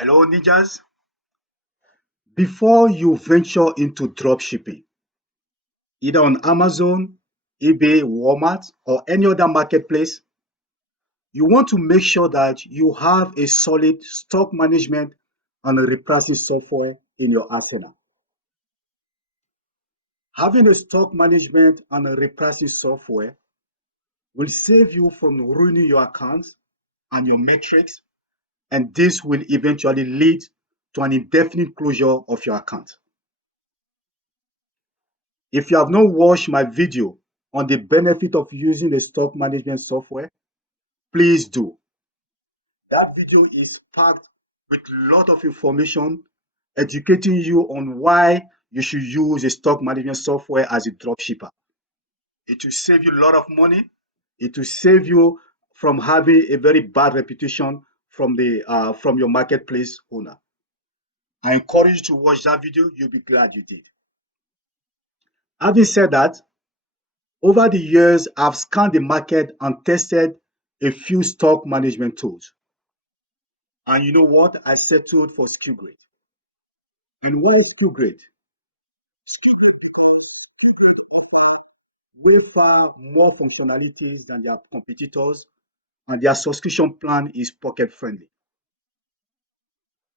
Hello, ninjas. Before you venture into dropshipping, either on Amazon, eBay, Walmart, or any other marketplace, you want to make sure that you have a solid stock management and a repricing software in your arsenal. Having a stock management and a repricing software will save you from ruining your accounts and your metrics, and this will eventually lead to an indefinite closure of your account. If you have not watched my video on the benefit of using a stock management software, please do. That video is packed with a lot of information educating you on why you should use a stock management software as a dropshipper. It will save you a lot of money. It will save you from having a very bad reputation from your marketplace owner. I encourage you to watch that video. You'll be glad you did. Having said that, over the years, I've scanned the market and tested a few stock management tools. And you know what? I settled for Skugrid. And why Skugrid? Skugrid because Skugrid offer way far more functionalities than their competitors, and their subscription plan is pocket friendly.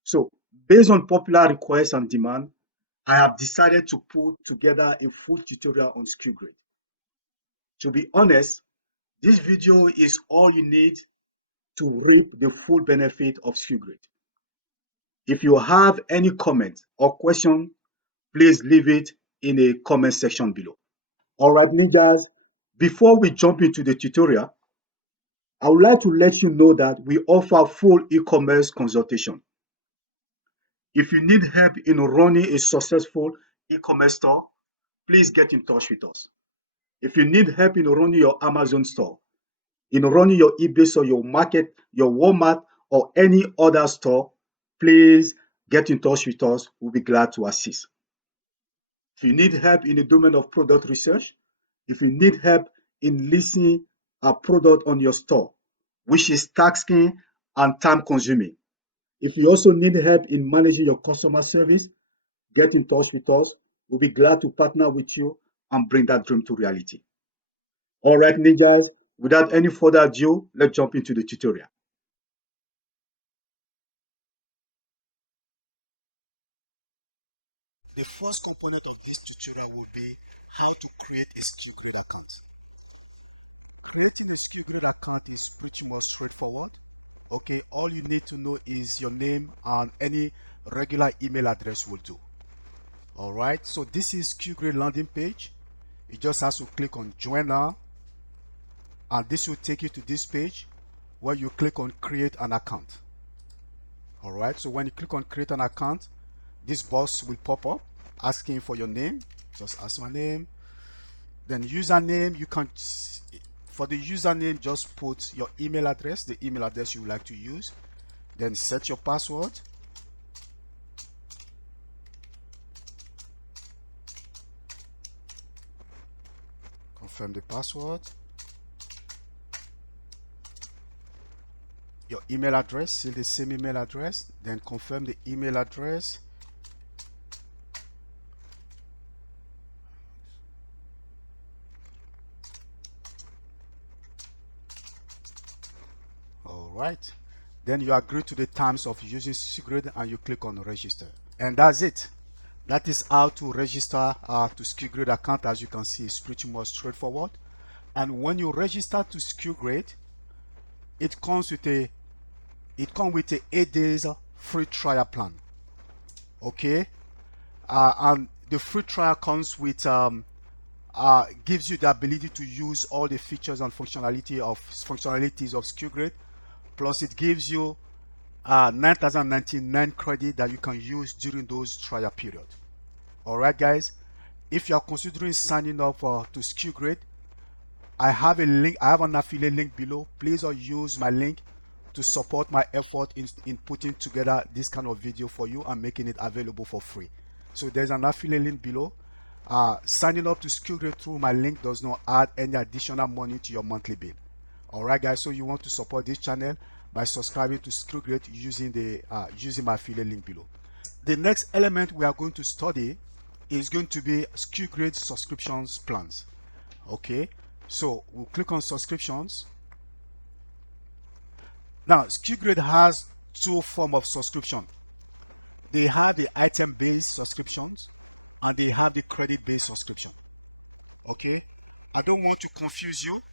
So, based on popular requests and demand, I have decided to put together a full tutorial on Skugrid. To be honest, this video is all you need to reap the full benefit of Skugrid. If you have any comment or question, please leave it in the comment section below. All right, ninjas, before we jump into the tutorial, I would like to let you know that we offer full e-commerce consultation. If you need help in running a successful e-commerce store, please get in touch with us. If you need help in running your Amazon store, in running your eBay store, your market, your Walmart, or any other store, please get in touch with us. We'll be glad to assist. If you need help in the domain of product research, if you need help in listing a product on your store, which is taxing and time consuming, if you also need help in managing your customer service, get in touch with us. We'll be glad to partner with you and bring that dream to reality. All right, ninjas, without any further ado, let's jump into the tutorial. The first component of this tutorial will be how to create a Skugrid account. Creating a Skugrid account is pretty much straightforward. Okay, all you need to know is your name and any regular email address will do. All right, so this is Skugrid landing page. You just have to click on join now, and this will take you to this page where you click on create an account. All right, so when you click on create an account, this box will pop up asking for your name. Just ask my name. Then username, you can, for the username, just put your email address, the email address you would like to use. Then set your password. Confirm the password. Your email address, still the same email address. Then confirm the email address. Right, then you agree to the terms of using Skugrid and you click on register, and that's it. That is how to register to Skugrid account. As you can see, it's pretty much straightforward. And when you register to Skugrid, it comes with a 8 days free trial plan. Okay, and the free trial comes with gives you the ability to use all the features and functionalities of Skugrid. Plus, it gives you 9,099 credit that you can use during those trial period. All right, guys. If you are considering signing up to Skugrid, I have a link. I have an affiliate link below. Please use my link to support my effort in putting together this kind of video for you and making it available for free. So there's an affiliate link below. Signing up to Skugrid through my link does not add any additional money to your monthly bill. All right, guys, so you want to support this channel, by subscribing to Skugrid using my affiliate link below. The next element we are going to study is going to be Skugrid subscriptions plans. Okay, so we'll click on subscriptions. Now, Skugrid has two forms of subscription. They have the item-based subscriptions and they have the credit-based subscription. Okay, I don't want to confuse you.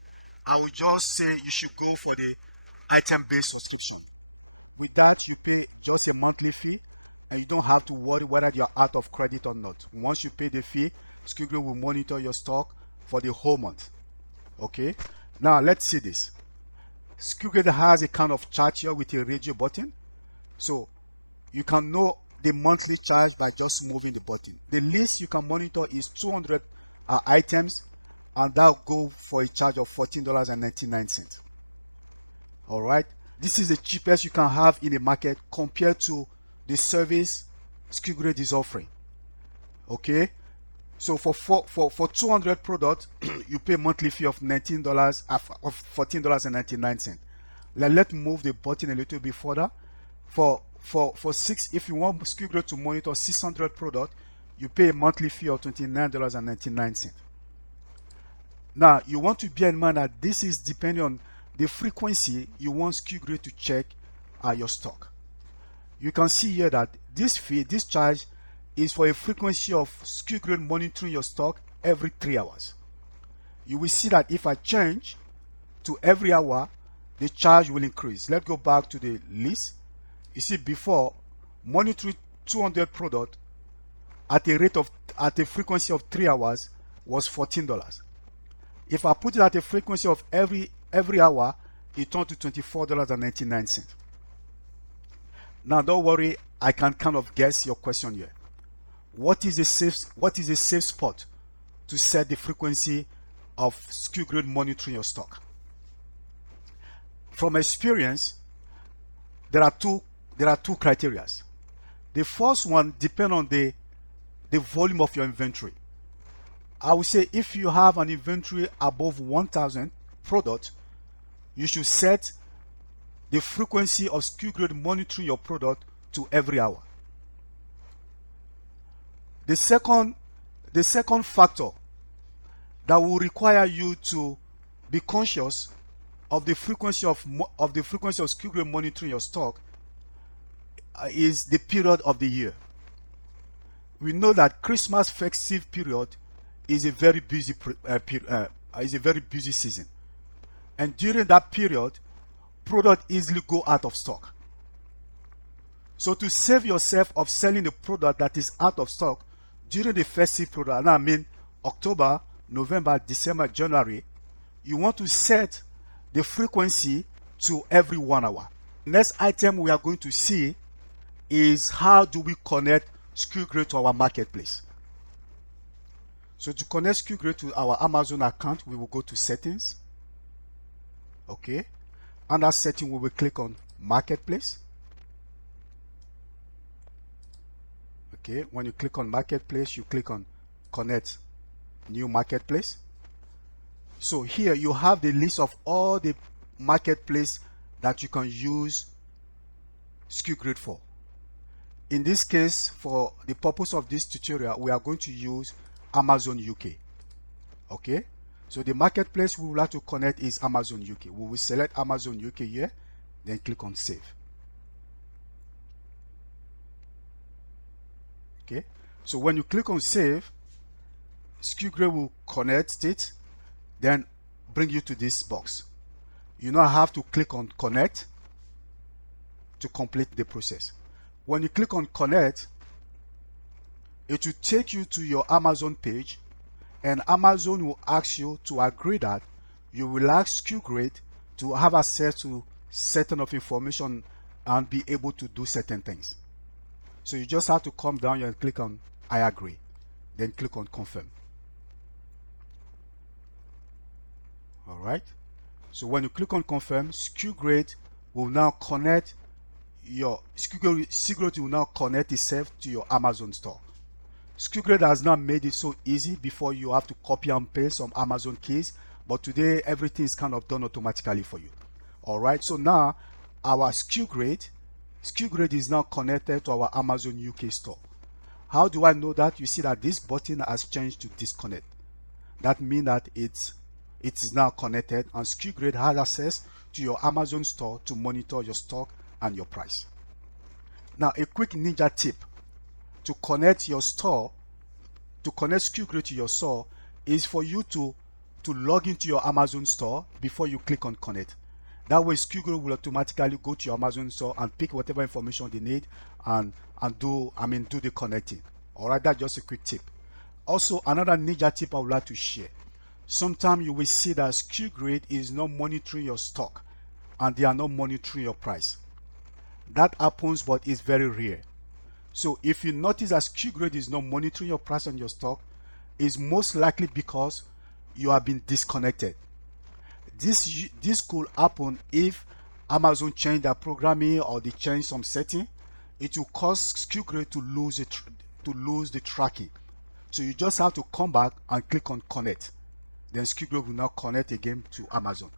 I will just say you should go for the item-based subscription. With that, you pay just a monthly fee and you don't have to worry whether you're out of credit or not. Once you pay the fee, Skugrid will monitor your stock for the whole month. Okay, now let's see this. Skugrid has a kind of chart here with a radio button. So you can know the monthly charge by just moving the button. The least you can monitor is 200 items, and that'll go for a charge of $14.99. All right, this is the cheapest you can have in the market compared to the service Skugrid is offering. Okay, so for 200 products, you pay monthly fee of $14.99. Let's move the button a little bit further. For six, if you want Skugrid to monitor 600 products, you pay a monthly fee of $29.99. Now, you want to bear in mind that this is depending on the frequency you want Skugrid to check your stock. You can see here that this fee, this charge, is for a frequency of Skugrid monitoring your stock every 3 hours. You will see that if I change to every hour, the charge will increase. Let's go back to the list. You see, before, monitoring 200 products at a frequency of 3 hours was $14. If I put it at a frequency of every hour, it turned to $24.99. Now, don't worry, I can kind of guess your question here. What is a safe spot to set the frequency of Skugrid monitoring your stock? From experience, there are two criteria. The first one depends on the volume of your inventory. I would say if you have an inventory above 1,000 products, you should set the frequency of Skugrid monitoring your product to every hour. The second factor that will require you to be conscious of the frequency of Skugrid monitoring your stock is the period of the year. We know that Christmas festive period is a very busy season, and during that period, product easily go out of stock. So to save yourself of selling the product that is out of stock during the festive period, and I mean October, November, December, January, you want to set the frequency to every 1 hour. Next item we are going to see is how do we connect Skugrid to our marketplace. So to connect Skugrid to our Amazon account, we will go to settings. Okay, under setting we will click on marketplace. Okay, when you click on marketplace, you click on connect new marketplace. So here you have the list of all the marketplace that you can use Skugrid for. In this case, for the purpose of this tutorial, we are going to use Amazon UK. Okay, so the marketplace we would like to connect is Amazon UK. We will select Amazon UK here, then click on save. Okay, so when you click on save, Skugrid will connect it, then bring you to this box. You now have to click on connect to complete the process. When you click on connect, it will take you to your Amazon page, and Amazon will ask you to agree that you will ask Skugrid to have access to certain of information and be able to do certain things. So you just have to come down here and click on I agree, then click on confirm. All right, so when you click on confirm, Skugrid will now connect Skugrid will now connect itself to your Amazon store. Skugrid has now made it so easy. Before, you have to copy and paste some Amazon keys, but today everything is kind of done automatically for you. All right, so now our Skugrid is now connected to our Amazon UK store. How do I know that? You see that this button has changed to disconnect. That means that it is now connected, and Skugrid has access to your Amazon store to monitor your stock and your price. Now, a quick ninja tip to connect your store, to connect Skugrid to your store, is for you to log into your Amazon store before you click on connect. That way, Skugrid will automatically go to your Amazon store and pick whatever information they need and do the connecting. All right, that's just a quick tip. Also, another ninja tip I would like to share. Sometimes you will see that Skugrid is not monitoring your stock and they are not monitoring your price. That happens, but it's very rare. So if you notice that Skugrid is not monitoring your price on your stock, it's most likely because you have been disconnected. This could happen if Amazon changed their programming or they change some setting. It will cause Skugrid to lose the tracking. So you just have to come back and click on connect. Then Skugrid will now connect again to Amazon.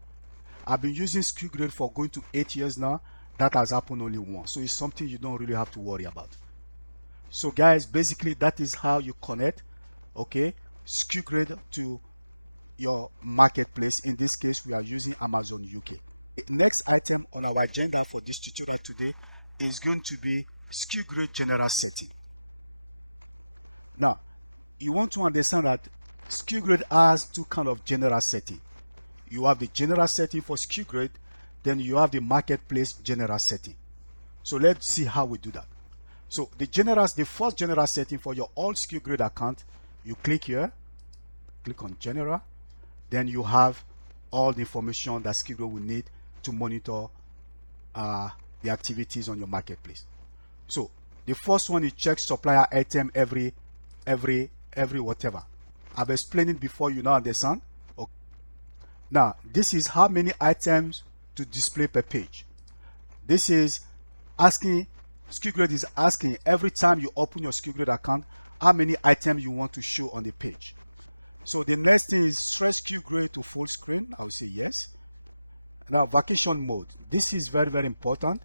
I've been using Skugrid for going to 8 years now. That has happened only once. So it's something you don't really have to worry about. So guys, basically that is how you connect, okay, Skugrid to your marketplace. In this case, we are using Amazon UK. Next item on our agenda for this tutorial today is going to be Skugrid general setting. Now, you want to understand that Skugrid has two kinds of general setting. You have the general setting for Skugrid, then you have the marketplace general setting. So let's see how we do that. So the first general setting for your old Skugrid account, you click here, click on general, then you have all the information that Skugrid will need to monitor the activities on your marketplace. So the first one is check supplier item every whatever. I've explained it before, you now understand. Okay. Now this is how many items to display per page. This is asking, Skugrid is asking every time you open your Skugrid account how many items you want to show on the page. So the next thing is stretch Skugrid to full screen. I will say yes. Now vacation mode. This is very, very important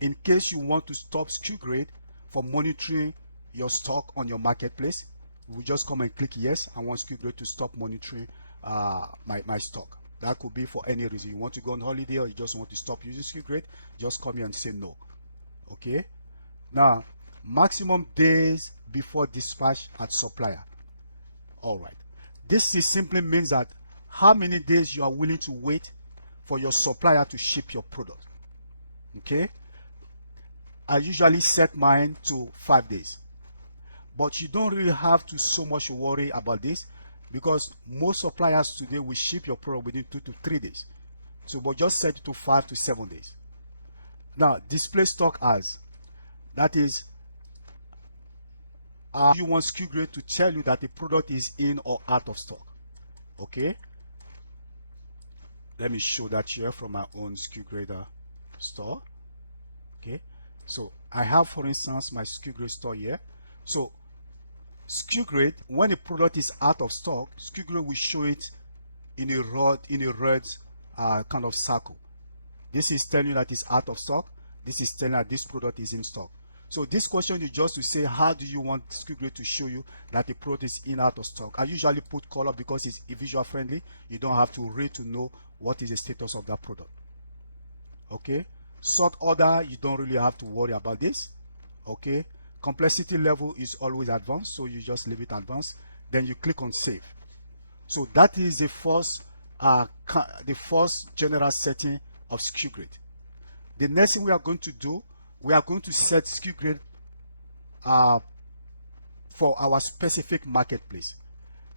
in case you want to stop Skugrid from monitoring your stock on your marketplace. We just come and click yes. I want Skugrid to stop monitoring my stock. That could be for any reason. You want to go on holiday or you just want to stop using Skugrid, just come here and say no. Okay. Now, maximum days before dispatch at supplier. All right. This simply means that how many days you are willing to wait for your supplier to ship your product. Okay. I usually set mine to 5 days. But you don't really have to so much worry about this because most suppliers today will ship your product within 2 to 3 days. So, but just set it to 5 to 7 days. Now, display stock as. That is, you want Skugrid to tell you that the product is in or out of stock. Okay. Let me show that here from my own Skugrid store. Okay. So I have, for instance, my Skugrid store here. So Skugrid, when a product is out of stock, Skugrid will show it in a red kind of circle. This is telling you that it's out of stock. This is telling you that this product is in stock. So this question is just to say, how do you want Skugrid to show you that the product is in out of stock? I usually put color because it's visual friendly. You don't have to read to know what is the status of that product. Okay. Sort order, you don't really have to worry about this. Okay. Complexity level is always advanced, so you just leave it advanced. Then you click on save. So that is the first general setting of Skugrid. The next thing we are going to do, we are going to set Skugrid for our specific marketplace.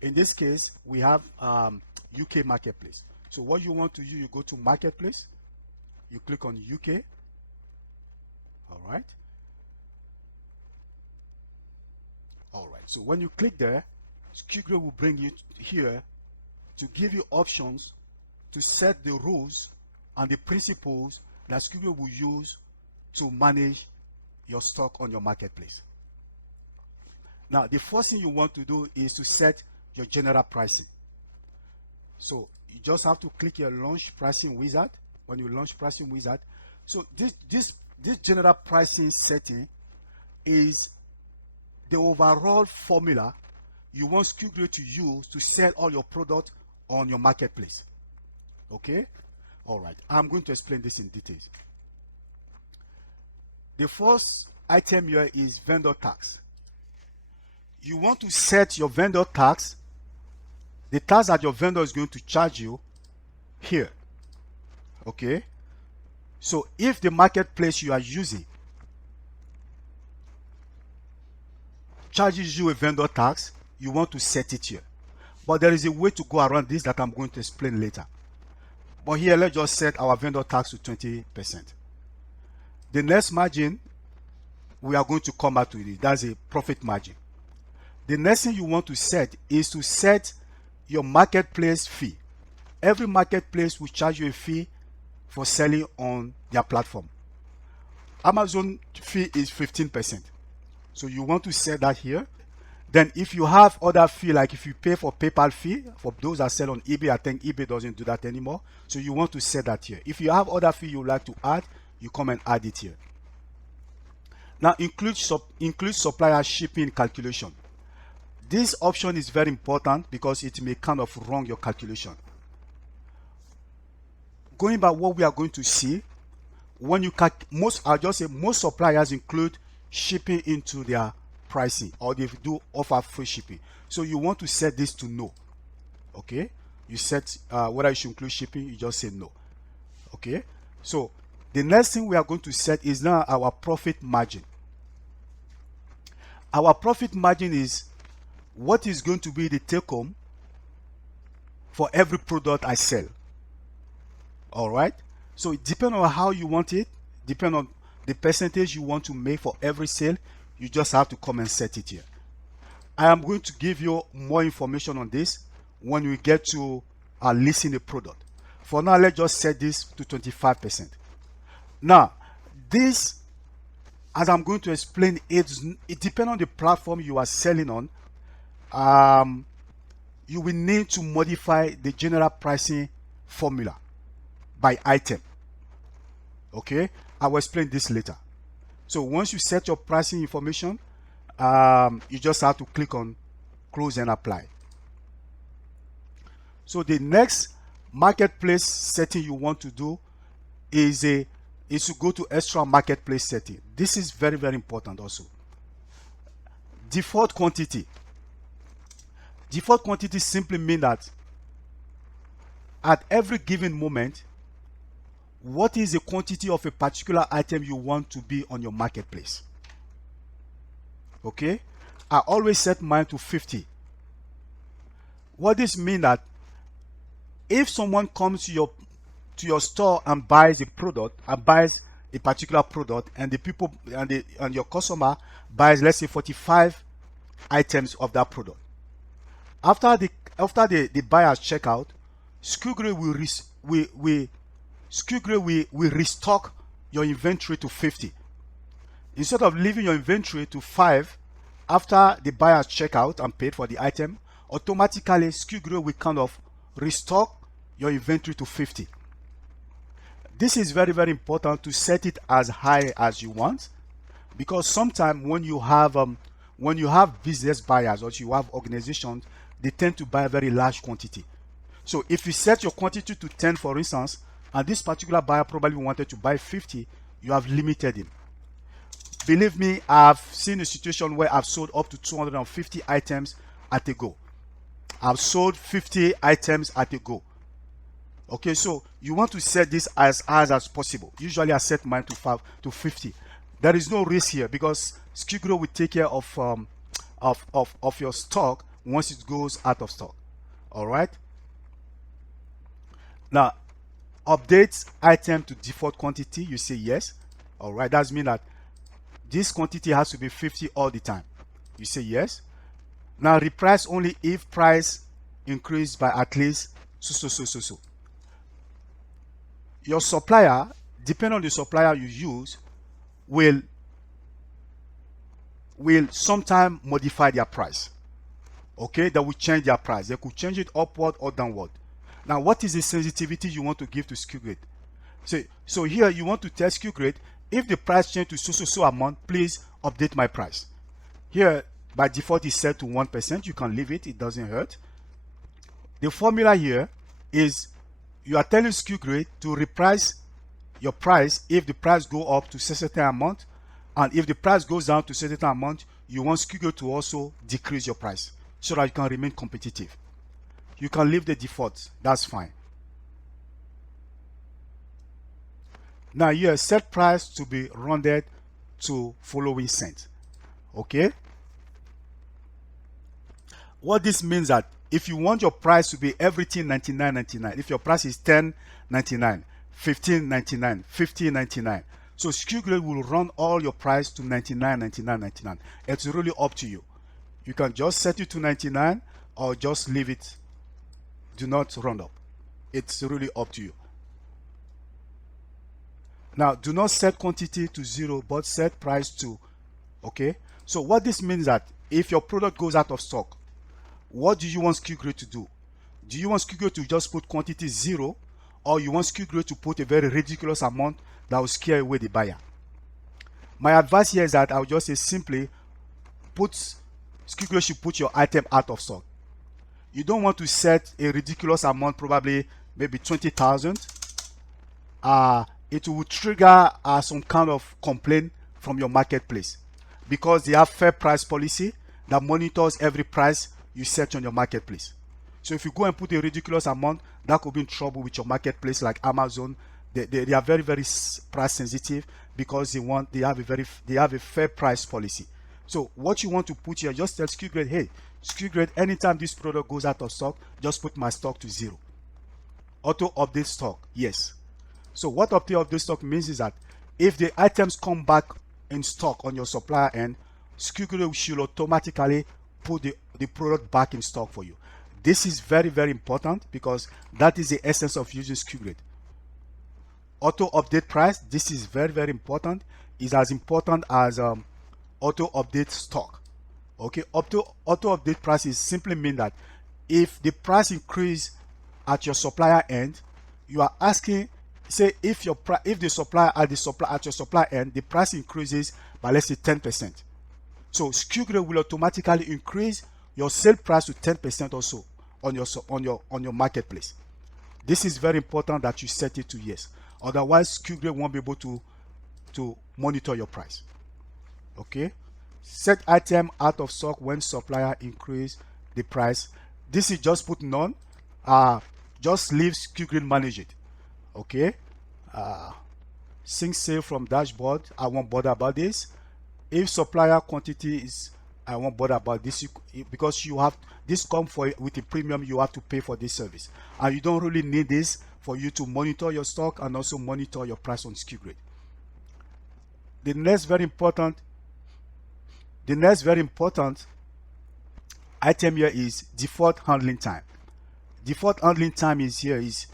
In this case, we have UK marketplace. So what you want to do, you go to marketplace, you click on UK. All right. All right. So when you click there, Skugrid will bring you here to give you options to set the rules and the principles that Skugrid will use to manage your stock on your marketplace. Now, the first thing you want to do is to set your general pricing. So you just have to click your launch pricing wizard. When you launch pricing wizard, So this general pricing setting is the overall formula you want Skugrid to use to sell all your product on your marketplace. Okay? All right. I'm going to explain this in details. The first item here is vendor tax. You want to set your vendor tax, the tax that your vendor is going to charge you here. Okay? So if the marketplace you are using charges you a vendor tax, you want to set it here. But there is a way to go around this that I'm going to explain later. But here, let's just set our vendor tax to 20%. The next margin, we are going to come back to it. That's a profit margin. The next thing you want to set is to set your marketplace fee. Every marketplace will charge you a fee for selling on their platform. Amazon fee is 15%. So you want to set that here. Then if you have other fee, like if you pay for PayPal fee, for those that sell on eBay, I think eBay doesn't do that anymore. So you want to set that here. If you have other fee you would like to add, you come and add it here. Now include supplier shipping calculation. This option is very important because it may kind of wrong your calculation. Going by what we are going to see, when you most suppliers include shipping into their pricing, or they do offer free shipping. So you want to set this to no. Okay, you set whether you should include shipping, you just say no. Okay, so the next thing we are going to set is now our profit margin. Our profit margin is what is going to be the take home for every product I sell. All right, so it depends on how you want it, depend on the percentage you want to make for every sale. You just have to come and set it here. I am going to give you more information on this when we get to listing the product. For now, let's just set this to 25%. Now, this, as I'm going to explain, it depends on the platform you are selling on. You will need to modify the general pricing formula by item. Okay, I will explain this later. So once you set your pricing information, you just have to click on close and apply. So the next marketplace setting you want to do is to go to extra marketplace setting. This is very, very important also. Default quantity. Default quantity simply means that at every given moment, what is the quantity of a particular item you want to be on your marketplace? Okay, I always set mine to 50. What this means that if someone comes to your store and buys a product, and buys a particular product, and the people and your customer buys, let's say, 45 items of that product, after the buyers check out, Skugrid will restock your inventory to 50. Instead of leaving your inventory to 5 after the buyers check out and paid for the item, automatically Skugrid will kind of restock your inventory to 50. This is very, very important to set it as high as you want, because sometimes when you have business buyers or you have organizations, they tend to buy a very large quantity. So if you set your quantity to 10, for instance, and this particular buyer probably wanted to buy 50, you have limited him. Believe me, I've seen a situation where I've sold up to 250 items at a go. I've sold 50 items at a go. Okay, so you want to set this as high as possible. Usually I set mine to 50. There is no risk here because Skugrid will take care of your stock once it goes out of stock. All right. Now, update item to default quantity. You say yes. All right. That means that this quantity has to be 50 all the time. You say yes. Now, reprice only if price increased by at least so. Your supplier, depending on the supplier you use, will sometime modify their price. Okay, they will change their price. They could change it upward or downward. Now, what is the sensitivity you want to give to Skugrid? So here you want to tell Skugrid, if the price change to so amount, please update my price. Here by default is set to 1%. You can leave it, it doesn't hurt. The formula here is you are telling Skugrid to reprice your price if the price go up to a certain amount, and if the price goes down to a certain amount, you want Skugrid to also decrease your price so that you can remain competitive. You can leave the default, that's fine. Now here, set price to be rounded to following cent. Okay, what this means that if you want your price to be everything 99.99, if your price is 10.99, 15.99, 15.99, so Skugrid will run all your price to 99.99. It's really up to you. You can just set it to 99 or just leave it, do not round up. It's really up to you. Now do not set quantity to 0 but set price to, okay. So what this means that if your product goes out of stock, what do you want Skugrid to do? Do you want Skugrid to just put quantity 0, or you want Skugrid to put a very ridiculous amount that will scare away the buyer? My advice here is that I would just say simply Skugrid should put your item out of stock. You don't want to set a ridiculous amount, probably maybe 20,000. It will trigger some kind of complaint from your marketplace, because they have fair price policy that monitors every price you set on your marketplace. So if you go and put a ridiculous amount, that could be in trouble with your marketplace like Amazon. They are very price sensitive, because they have a fair price policy. So what you want to put here, just tell Skugrid, hey Skugrid, anytime this product goes out of stock, just put my stock to 0. Auto update stock, yes. So what update update stock means is that if the items come back in stock on your supplier end, Skugrid should automatically put the product back in stock for you. This is very important, because that is the essence of using Skugrid. Auto update price, this is very important. Is as important as auto update stock. Okay, auto update price is simply mean that if the price increase at your supplier end, you are asking, say if the supplier at your supplier end, the price increases by let's say 10%. So Skugrid will automatically increase your sale price to 10% or so on your marketplace. This is very important that you set it to yes. Otherwise, Skugrid won't be able to monitor your price. Okay, set item out of stock when supplier increase the price. This is just put none. Just leave Skugrid manage it. Okay, sync sale from dashboard. I won't bother about this. If supplier quantity is, I won't bother about this, because you have this come for with a premium. You have to pay for this service, and you don't really need this for you to monitor your stock and also monitor your price on Skugrid. The next very important item here is default handling time. Default handling time is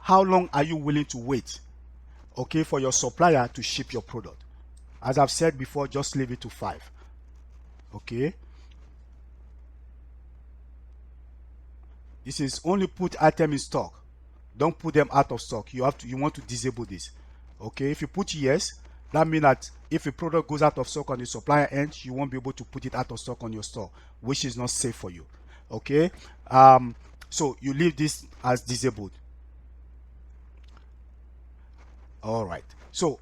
how long are you willing to wait, okay, for your supplier to ship your product. As I've said before, just leave it to 5. Okay, this is only put item in stock, don't put them out of stock. You want to disable this. Okay, if you put yes, that means that if a product goes out of stock on the supplier end, you won't be able to put it out of stock on your store, which is not safe for you. Okay, so you leave this as disabled. All right, so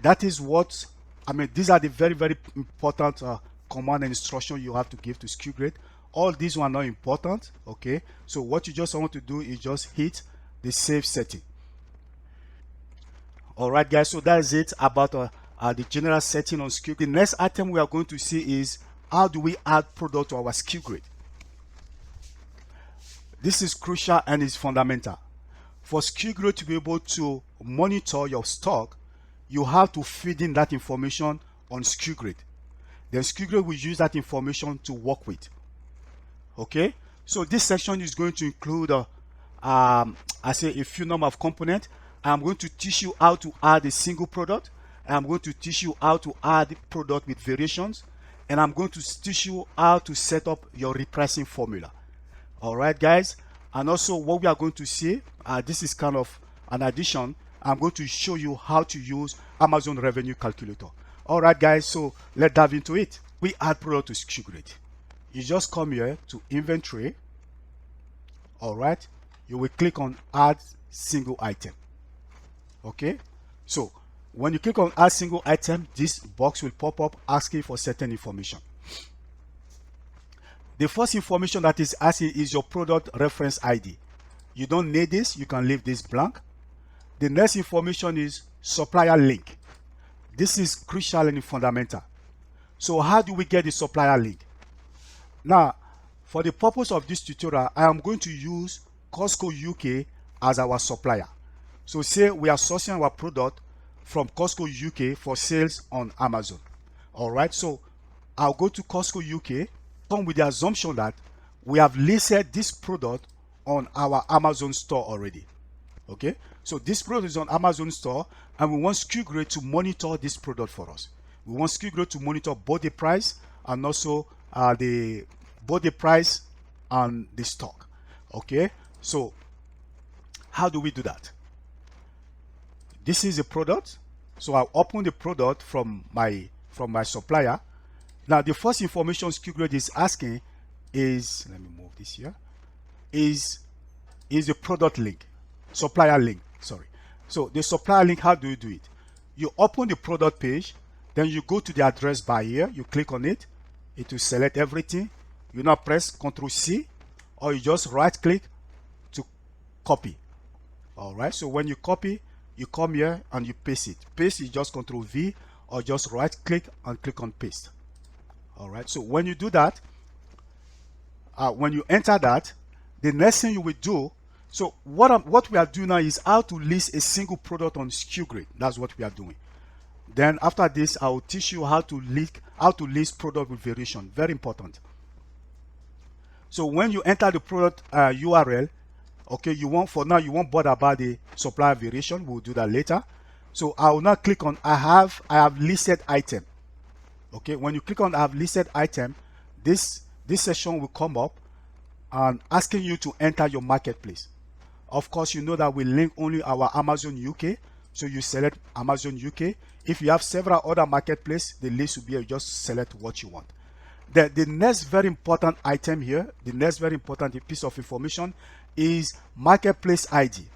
that is what I mean. These are the very important command and instruction you have to give to Skugrid. All these are not important. Okay, so what you just want to do is just hit the save setting. All right, guys, so that is it about the general setting on Skugrid. Next item we are going to see is how do we add product to our Skugrid. This is crucial and is fundamental. For Skugrid to be able to monitor your stock, you have to feed in that information on Skugrid. Then Skugrid will use that information to work with. Okay, so this section is going to include I say a few number of components. I'm going to teach you how to add a single product. I'm going to teach you how to add product with variations, and I'm going to teach you how to set up your repricing formula. All right, guys, and also what we are going to see, this is kind of an addition. I'm going to show you how to use Amazon Revenue Calculator. All right, guys, so let's dive into it. We add product to Skugrid. You just come here to inventory. All right, you will click on add single item. Okay, so when you click on add single item, this box will pop up asking for certain information. The first information that is asking is your product reference ID. You don't need this, you can leave this blank. The next information is supplier link. This is crucial and fundamental. So how do we get the supplier link? Now, for the purpose of this tutorial, I am going to use Costco UK as our supplier. So say we are sourcing our product from Costco UK for sales on Amazon. All right, so I'll go to Costco UK, come with the assumption that we have listed this product on our Amazon store already. Okay, so this product is on Amazon store and we want Skugrid to monitor this product for us. We want Skugrid to monitor both the price and also both the price and the stock. Okay, so how do we do that? This is a product, so I'll open the product from my supplier. Now the first information Skugrid is asking is, let me move this here, is the product link, supplier link, sorry. So the supplier link, how do you do it? You open the product page, then you go to the address bar here, you click on it, it will select everything. You now press Ctrl C, or you just right click to copy. All right, so when you copy, you come here and you paste it. Paste is just Ctrl V, or just right click and click on paste. All right, so when you do that, when you enter that, the next thing you will do, so what we are doing now is how to list a single product on Skugrid. That's what we are doing. Then after this, I will teach you how to list product with variation. Very important. So when you enter the product URL, okay, you won't bother about the supplier variation. We'll do that later. So I will now click on I have listed item. Okay, when you click on I have listed item, this section will come up and asking you to enter your marketplace. Of course, you know that we link only our Amazon UK, so you select Amazon UK. If you have several other marketplaces, the list will be, you just select what you want. The next very important item here, the next very important piece of information is marketplace ID.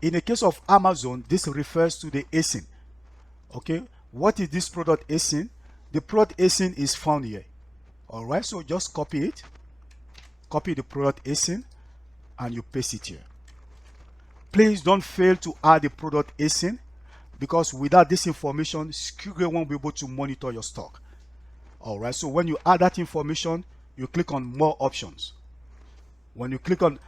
In the case of Amazon, this refers to the ASIN. Okay, what is this product ASIN? The product ASIN is found here. All right, so just copy it, copy the product ASIN, and you paste it here. Please don't fail to add the product ASIN, because without this information, Skugrid won't be able to monitor your stock. All right, so when you add that information, you click on more options. When you click on,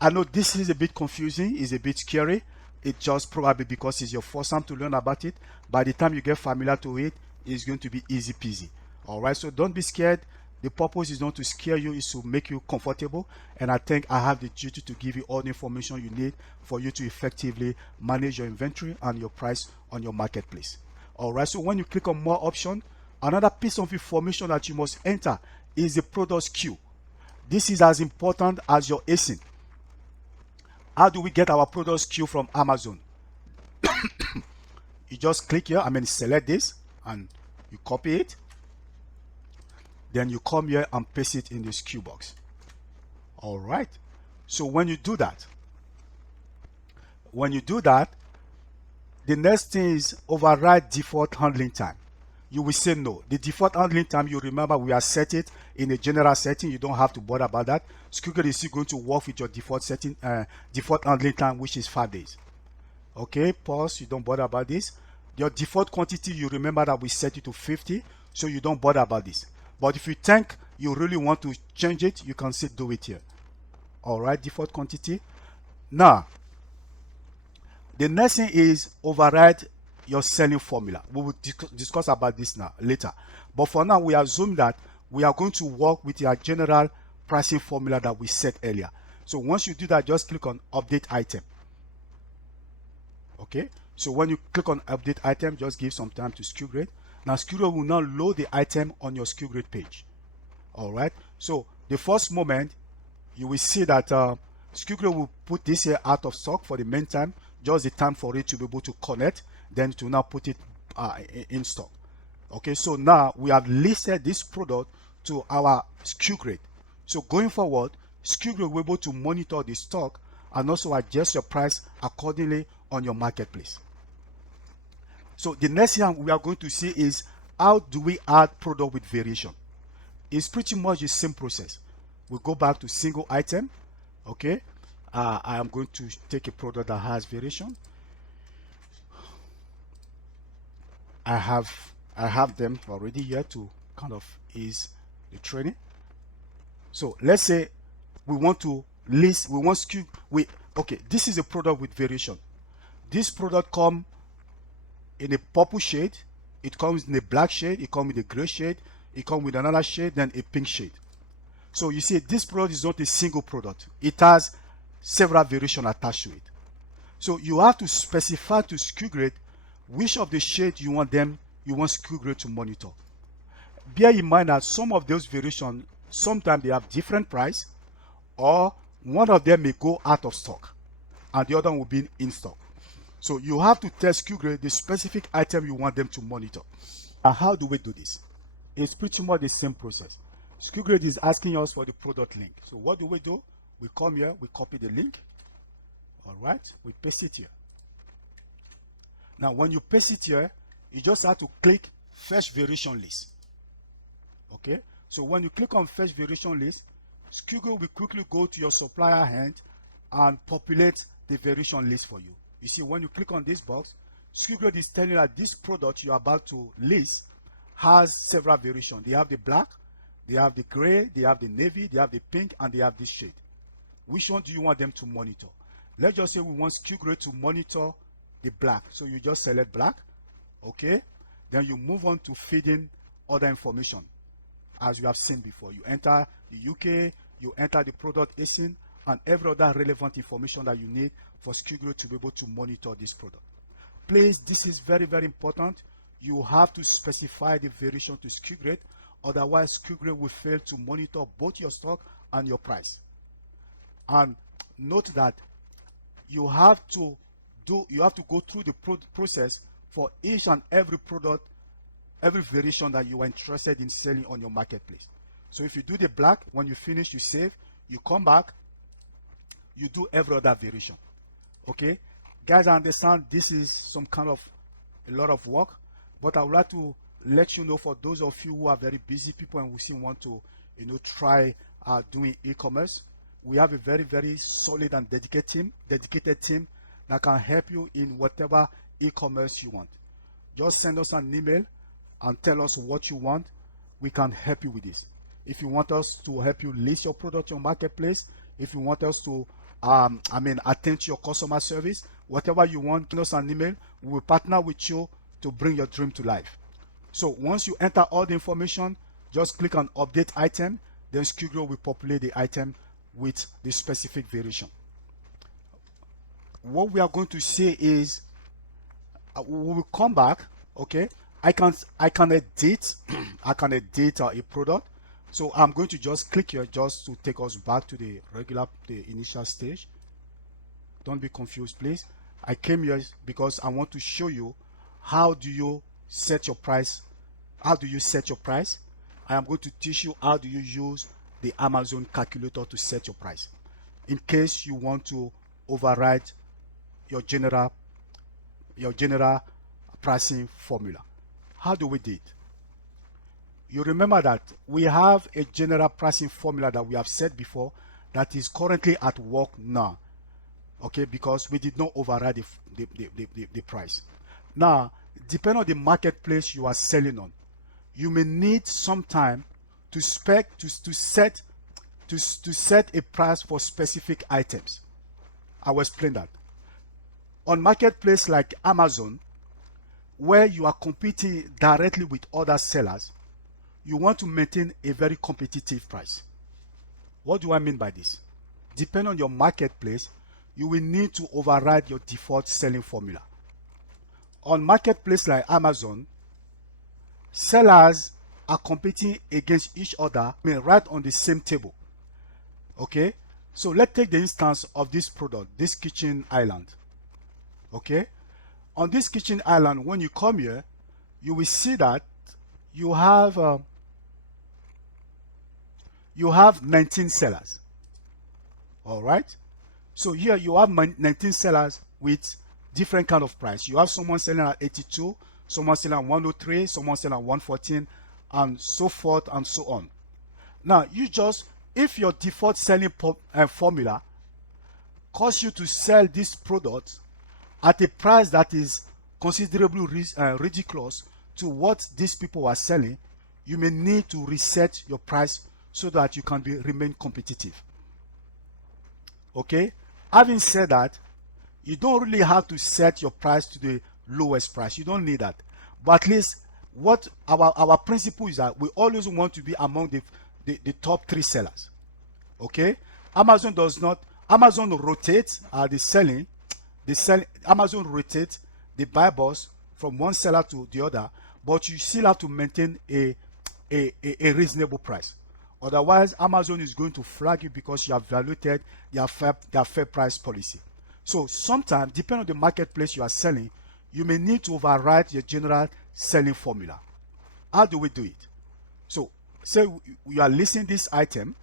I know this is a bit confusing, it's a bit scary. It's just probably because it's your first time to learn about it. By the time you get familiar to it, it's going to be easy peasy. All right, so don't be scared. The purpose is not to scare you, it's to make you comfortable. And I think I have the duty to give you all the information you need for you to effectively manage your inventory and your price on your marketplace. All right, so when you click on more option, another piece of information that you must enter is the product SKU. This is as important as your ASIN. How do we get our product SKU from Amazon? You just click here, select this and you copy it. Then you come here and paste it in the SKU box. All right. So when you do that, the next thing is override default handling time. You will say no. The default handling time, you remember we are set it in a general setting. You don't have to bother about that. Skugrid is still going to work with your default setting, default handling time, which is 5 days. Okay, pause. You don't bother about this. Your default quantity, you remember that we set it to 50, so you don't bother about this. But if you think you really want to change it, you can still do it here. All right, default quantity. Now, the next thing is override your selling formula. We will discuss about this now later. But for now, we assume that we are going to work with your general pricing formula that we set earlier. So once you do that, just click on update item. Okay, so when you click on update item, just give some time to Skugrid. Now Skugrid will now load the item on your Skugrid page. All right, so the first moment you will see that Skugrid will put this here out of stock for the meantime, just the time for it to be able to connect, then to now put it in stock. Okay, so now we have listed this product to our Skugrid. So going forward, Skugrid will be able to monitor the stock and also adjust your price accordingly on your marketplace. So the next thing we are going to see is how do we add product with variation. It's pretty much the same process. We go back to single item. Okay, I am going to take a product that has variation. I have them already here to kind of ease the training. So let's say we want to list, we want SKU, okay, this is a product with variation. This product comes in a purple shade, it comes in a black shade, it comes with a gray shade, it comes with another shade, then a pink shade. So you see, this product is not a single product. It has several variations attached to it. So you have to specify to Skugrid which of the shades you want Skugrid to monitor. Bear in mind that some of those variations, sometimes they have different price, or one of them may go out of stock and the other will be in stock. So you have to tell Skugrid the specific item you want them to monitor. And how do we do this? It's pretty much the same process. Skugrid is asking us for the product link. So what do? We come here, we copy the link. All right, we paste it here. Now, when you paste it here, you just have to click Fetch Variation List. Okay, so when you click on Fetch Variation List, Skugrid will quickly go to your supplier hand and populate the variation list for you. You see, when you click on this box, Skugrid is telling you that this product you are about to list has several variations. They have the black, they have the gray, they have the navy, they have the pink, and they have this shade. Which one do you want them to monitor? Let's just say we want Skugrid to monitor the black. So you just select black. Okay. Then you move on to feeding other information. As we have seen before, you enter the UK, you enter the product ASIN, and every other relevant information that you need for Skugrid to be able to monitor this product. Please, this is very, very important. You have to specify the variation to Skugrid, otherwise Skugrid will fail to monitor both your stock and your price. And note that you have to go through the process for each and every product, every variation that you are interested in selling on your marketplace. So if you do the black, when you finish, you save, you come back, you do every other variation. Okay, guys, I understand this is some kind of a lot of work, but I would like to let you know, for those of you who are very busy people and who still want to try doing e-commerce, we have a very, very solid and dedicated team that can help you in whatever e-commerce you want. Just send us an email and tell us what you want. We can help you with this. If you want us to help you list your product on your marketplace, if you want us to attend to your customer service, whatever you want, send us an email. We will partner with you to bring your dream to life. So once you enter all the information, just click on update item, then Skugrid will populate the item with the specific variation. What we are going to say is we will come back. Okay, I can edit I can edit a product. So I'm going to just click here just to take us back to the initial stage. Don't be confused, please. I came here because I want to show you how do you set your price. How do you set your price? I am going to teach you how do you use the Amazon calculator to set your price in case you want to override your general pricing formula. How do we do it? You remember that we have a general pricing formula that we have set before that is currently at work now. Okay, because we did not override the price. Now, depending on the marketplace you are selling on, you may need some time to set a price for specific items. I will explain that. On marketplace like Amazon, where you are competing directly with other sellers, you want to maintain a very competitive price. What do I mean by this? Depending on your marketplace, you will need to override your default selling formula. On marketplace like Amazon, sellers are competing against each other, right on the same table. Okay, so let's take the instance of this product, this kitchen island. Okay, on this kitchen island, when you come here, you will see that you have 19 sellers. All right, so here you have 19 sellers with different kind of price. You have someone selling at 82, someone selling at 103, someone selling at 114, and so forth and so on. Now, if your default selling formula cause you to sell this product at a price that is considerably ridiculous to what these people are selling, you may need to reset your price so that you can remain competitive. Okay, having said that, you don't really have to set your price to the lowest price. You don't need that. But at least what our principle is that we always want to be among the top 3 sellers. Okay, Amazon rotates Amazon rotates the buy box from one seller to the other, but you still have to maintain a reasonable price. Otherwise, Amazon is going to flag you because you have violated their fair price policy. So sometimes, depending on the marketplace you are selling, you may need to override your general selling formula. How do we do it? So say you are listing this item.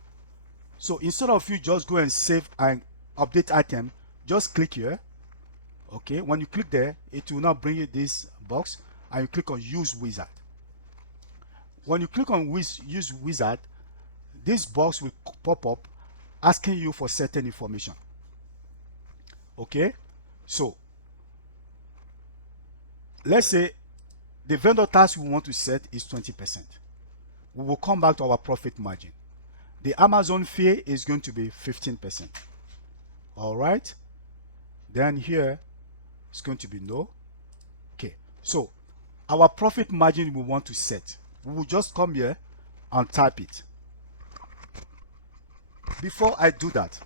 So instead of you just go and save and update item, just click here. Okay, when you click there, it will now bring you this box, and you click on use wizard. When you click on use wizard, this box will pop up asking you for certain information. Okay, so let's say the vendor tax we want to set is 20%. We will come back to our profit margin. The Amazon fee is going to be 15%. All right, then here it's going to be no. Okay, so our profit margin we want to set, we will just come here and type it. Before I do that,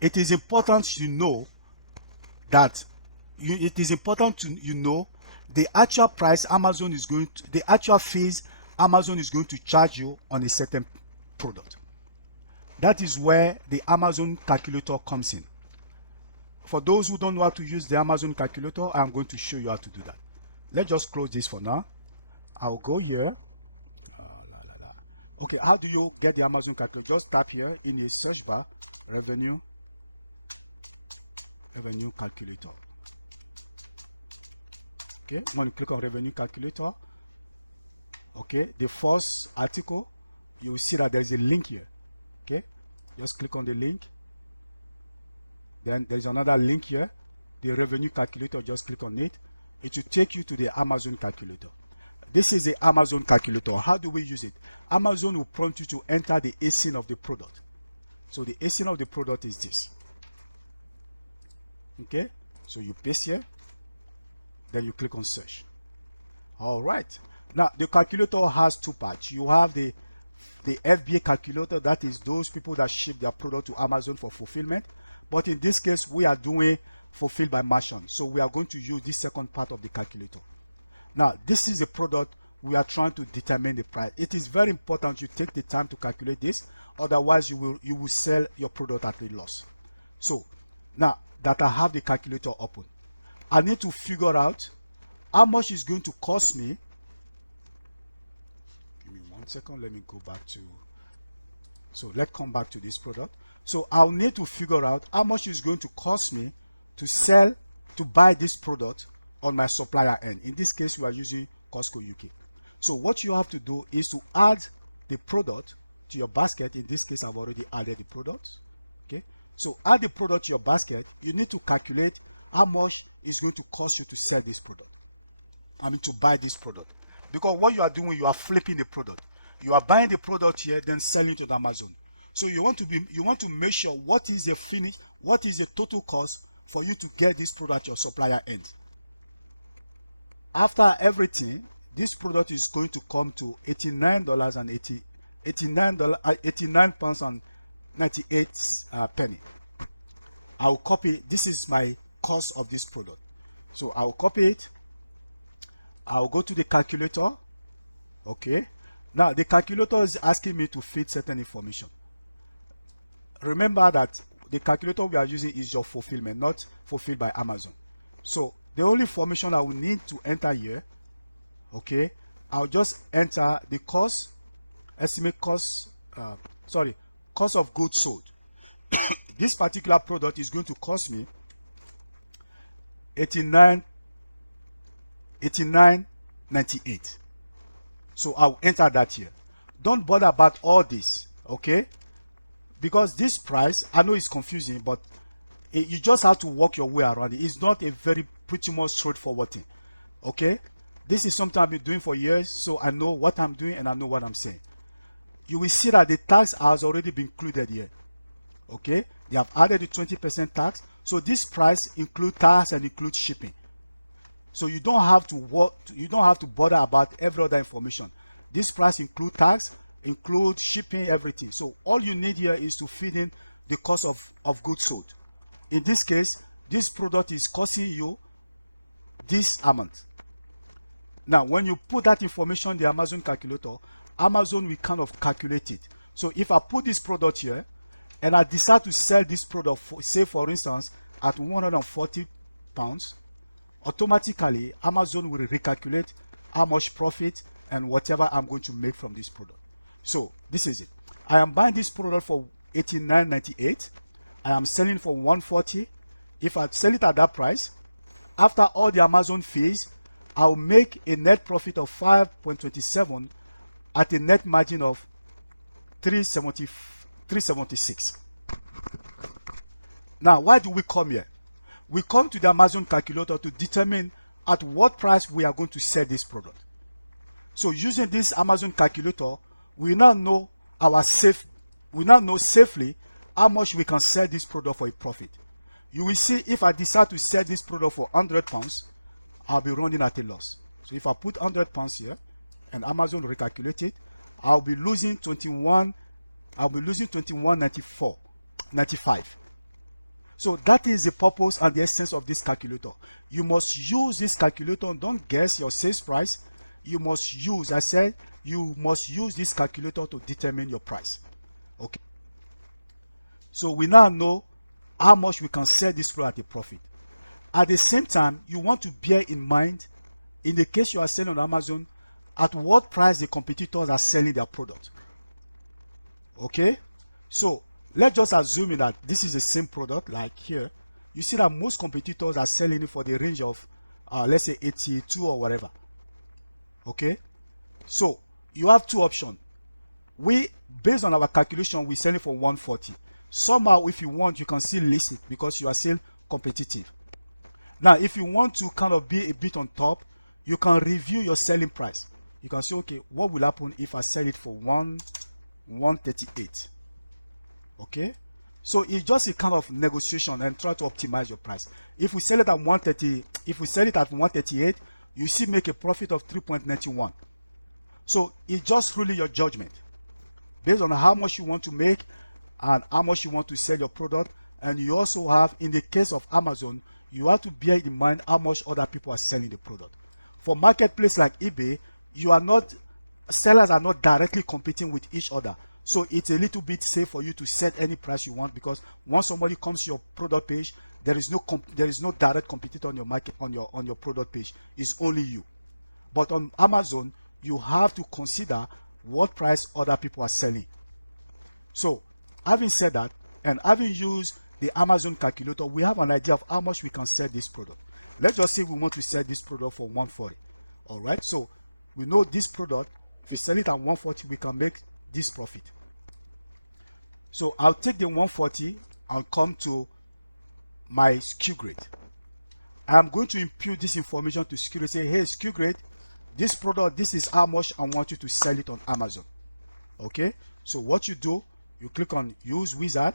it is important to know that the actual price Amazon is going to, the actual fees Amazon is going to charge you on a certain product. That is where the Amazon calculator comes in. For those who don't know how to use the Amazon calculator, I'm going to show you how to do that. Let's just close this for now. I'll go here. Okay, how do you get the Amazon calculator? Just tap here in a search bar, revenue calculator. Okay, when you click on revenue calculator, okay, the first article, you will see that there is a link here. Okay, just click on the link. Then there is another link here, the revenue calculator. Just click on it. It will take you to the Amazon calculator. This is the Amazon calculator. How do we use it? Amazon will prompt you to enter the ASIN of the product. So the ASIN of the product is this. Okay, so you paste here, then you click on search. All right, now the calculator has 2 parts. You have the FBA calculator, that is those people that ship their product to Amazon for fulfillment. But in this case, we are doing fulfilled by merchant, so we are going to use this second part of the calculator. Now, this is a product we are trying to determine the price. It is very important you take the time to calculate this, otherwise you will sell your product at a loss. So now that I have the calculator open, I need to figure out how much it's going to cost me. Give me 1 second. Let me go back to. So let's come back to this product. So I'll need to figure out how much it's going to cost me to buy this product on my supplier end. In this case, we are using Costco UK. So what you have to do is to add the product to your basket. In this case, I've already added the product. Okay, so add the product to your basket. You need to calculate how much it's going to cost you to sell this product. To buy this product. Because what you are doing, you are flipping the product. You are buying the product here, then selling to the Amazon. So you want to make sure what is the total cost for you to get this product at your supplier end. After everything, this product is going to come to £89.98. I'll copy. This is my cost of this product. So I'll copy it. I'll go to the calculator. Okay. Now the calculator is asking me to feed certain information. Remember that the calculator we are using is your fulfillment, not fulfilled by Amazon. So the only information I will need to enter here, okay, I'll just enter the cost, estimate cost, cost of goods sold. This particular product is going to cost me 89.98. So I'll enter that here. Don't bother about all this, okay? Because this price, I know it's confusing, but you just have to work your way around it. It's not a very pretty much straightforward thing, okay? This is something I've been doing for years, so I know what I'm doing and I know what I'm saying. You will see that the tax has already been included here, okay? They have added the 20% tax, so this price includes tax and includes shipping. So you don't have to bother about every other information. This price includes tax, includes shipping, everything. So all you need here is to feed in the cost of goods sold. In this case, this product is costing you this amount. Now, when you put that information in the Amazon calculator, Amazon will kind of calculate it. So if I put this product here and I decide to sell this product, say for instance, at 140 pounds, automatically Amazon will recalculate how much profit and whatever I'm going to make from this product. So this is it. I am buying this product for 89.98. I am selling for 140. If I sell it at that price, after all the Amazon fees, I'll make a net profit of 5.27 at a net margin of 376. Now, why do we come here? We come to the Amazon calculator to determine at what price we are going to sell this product. So using this Amazon calculator, we now know safely how much we can sell this product for a profit. You will see if I decide to sell this product for 100 pounds, I'll be running at a loss. So if I put 100 pounds here and Amazon recalculate it, I'll be losing 21.95. So that is the purpose and the essence of this calculator. You must use this calculator. Don't guess your sales price. You must use, you must use this calculator to determine your price. Okay. So we now know how much we can sell this product at a profit. At the same time, you want to bear in mind, in the case you are selling on Amazon, at what price the competitors are selling their product. Okay. So let's just assume that this is the same product. Like here, you see that most competitors are selling it for the range of, let's say 82 or whatever. Okay. So you have two options. Based on our calculation, we sell it for 140. Somehow, if you want, you can still list it because you are still competitive. Now, if you want to kind of be a bit on top, you can review your selling price. You can say, okay, what will happen if I sell it for 138? Okay. So it's just a kind of negotiation and try to optimize your price. If we sell it at 130, if we sell it at 138, you see make a profit of 3.91. So it's just really your judgment based on how much you want to make and how much you want to sell your product. And you also have, in the case of Amazon, you have to bear in mind how much other people are selling the product. For marketplace like eBay, sellers are not directly competing with each other. So it's a little bit safe for you to set any price you want, because once somebody comes to your product page, there is no direct competitor on your market on your product page. It's only you. But on Amazon, you have to consider what price other people are selling. So having said that, and having used the Amazon calculator, we have an idea of how much we can sell this product. Let's just say we want to sell this product for 140. All right. So we know this product, if we sell it at 140, we can make this profit. So I'll take the 140 and come to my Skugrid. I'm going to impute this information to Skugrid. Say, hey, Skugrid, this product, this is how much I want you to sell it on Amazon. Okay. So what you do, you click on Use Wizard,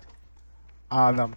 and